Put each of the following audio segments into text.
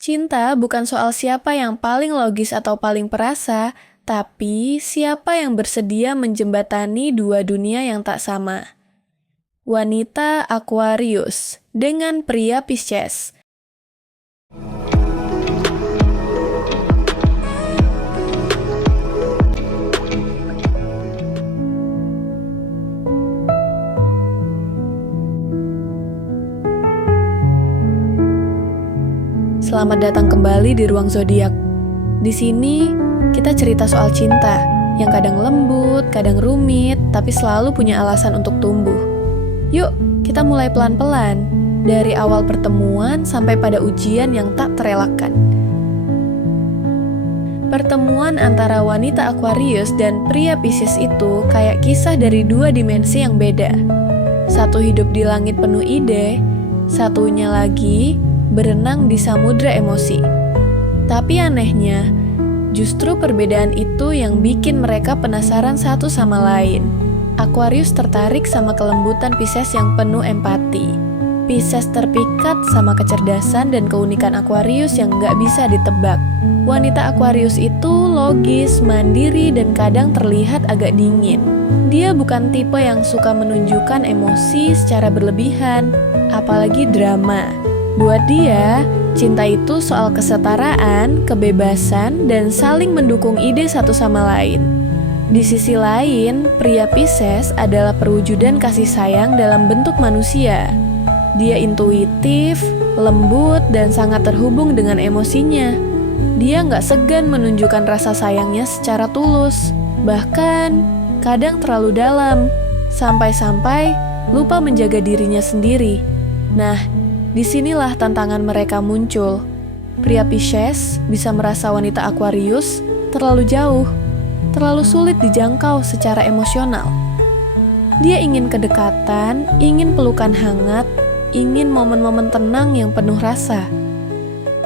Cinta bukan soal siapa yang paling logis atau paling perasa, tapi siapa yang bersedia menjembatani dua dunia yang tak sama. Wanita Aquarius dengan pria Pisces. Selamat datang kembali di Ruang Zodiak. Di sini kita cerita soal cinta yang kadang lembut, kadang rumit, tapi selalu punya alasan untuk tumbuh. Yuk, kita mulai pelan-pelan dari awal pertemuan sampai pada ujian yang tak terelakkan. Pertemuan antara wanita Aquarius dan pria Pisces itu kayak kisah dari dua dimensi yang beda. Satu hidup di langit penuh ide, satunya lagi berenang di samudra emosi. Tapi anehnya, justru perbedaan itu yang bikin mereka penasaran satu sama lain. Aquarius tertarik sama kelembutan Pisces yang penuh empati. Pisces terpikat sama kecerdasan dan keunikan Aquarius yang gak bisa ditebak. Wanita Aquarius itu logis, mandiri, dan kadang terlihat agak dingin. Dia bukan tipe yang suka menunjukkan emosi secara berlebihan, apalagi drama. Buat dia, cinta itu soal kesetaraan, kebebasan, dan saling mendukung ide satu sama lain. Di sisi lain, pria Pisces adalah perwujudan kasih sayang dalam bentuk manusia. Dia intuitif, lembut, dan sangat terhubung dengan emosinya. Dia nggak segan menunjukkan rasa sayangnya secara tulus, bahkan kadang terlalu dalam, sampai-sampai lupa menjaga dirinya sendiri. Nah, disinilah tantangan mereka muncul. Pria Pisces bisa merasa wanita Aquarius terlalu jauh, terlalu sulit dijangkau secara emosional. Dia ingin kedekatan, ingin pelukan hangat, ingin momen-momen tenang yang penuh rasa.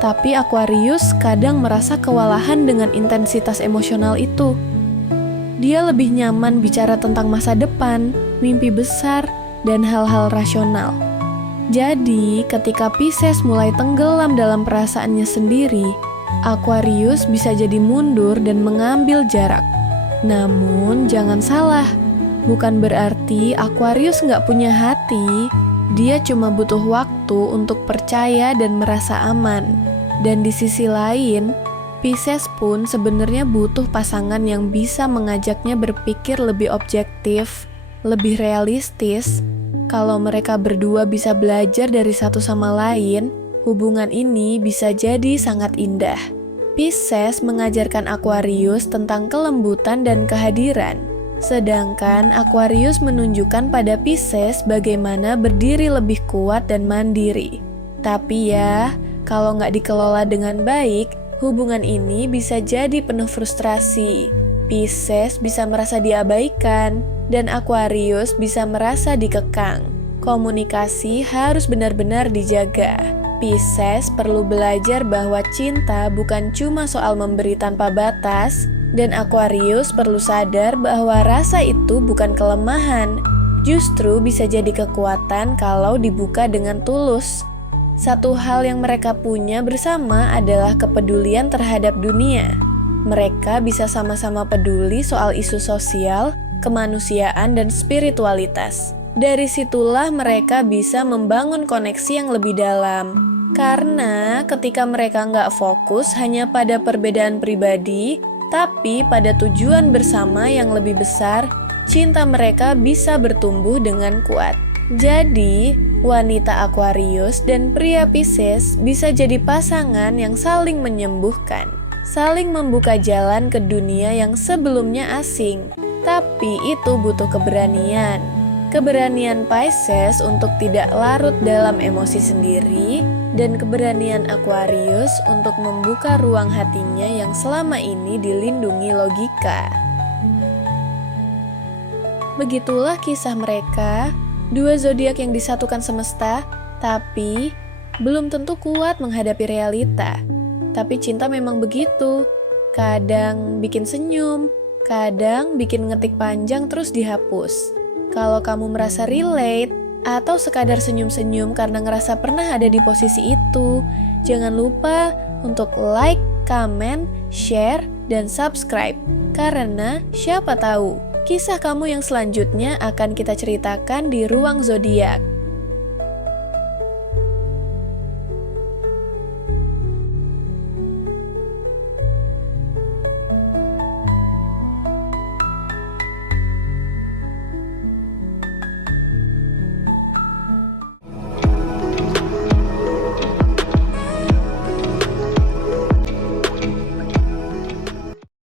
Tapi Aquarius kadang merasa kewalahan dengan intensitas emosional itu. Dia lebih nyaman bicara tentang masa depan, mimpi besar, dan hal-hal rasional. Jadi, ketika Pisces mulai tenggelam dalam perasaannya sendiri, Aquarius bisa jadi mundur dan mengambil jarak. Namun, jangan salah, bukan berarti Aquarius nggak punya hati. Dia cuma butuh waktu untuk percaya dan merasa aman. Dan di sisi lain, Pisces pun sebenarnya butuh pasangan yang bisa mengajaknya berpikir lebih objektif, lebih realistis. Kalau mereka berdua bisa belajar dari satu sama lain, hubungan ini bisa jadi sangat indah. Pisces mengajarkan Aquarius tentang kelembutan dan kehadiran, sedangkan Aquarius menunjukkan pada Pisces bagaimana berdiri lebih kuat dan mandiri. Tapi ya, kalau nggak dikelola dengan baik, hubungan ini bisa jadi penuh frustrasi. Pisces bisa merasa diabaikan, dan Aquarius bisa merasa dikekang. Komunikasi harus benar-benar dijaga. Pisces perlu belajar bahwa cinta bukan cuma soal memberi tanpa batas, dan Aquarius perlu sadar bahwa rasa itu bukan kelemahan, justru bisa jadi kekuatan kalau dibuka dengan tulus. Satu hal yang mereka punya bersama adalah kepedulian terhadap dunia. Mereka bisa sama-sama peduli soal isu sosial, kemanusiaan, dan spiritualitas. Dari situlah mereka bisa membangun koneksi yang lebih dalam. Karena ketika mereka nggak fokus hanya pada perbedaan pribadi, tapi pada tujuan bersama yang lebih besar, cinta mereka bisa bertumbuh dengan kuat. Jadi, wanita Aquarius dan pria Pisces bisa jadi pasangan yang saling menyembuhkan, saling membuka jalan ke dunia yang sebelumnya asing. Tapi itu butuh keberanian. Keberanian Pisces untuk tidak larut dalam emosi sendiri, dan keberanian Aquarius untuk membuka ruang hatinya yang selama ini dilindungi logika. Begitulah kisah mereka, dua zodiak yang disatukan semesta, tapi belum tentu kuat menghadapi realita. Tapi cinta memang begitu, kadang bikin senyum, kadang bikin ngetik panjang terus dihapus. Kalau kamu merasa relate, atau sekadar senyum-senyum karena ngerasa pernah ada di posisi itu, Jangan lupa untuk like, comment, share, dan subscribe. Karena siapa tahu kisah kamu yang selanjutnya akan kita ceritakan di Ruang Zodiak.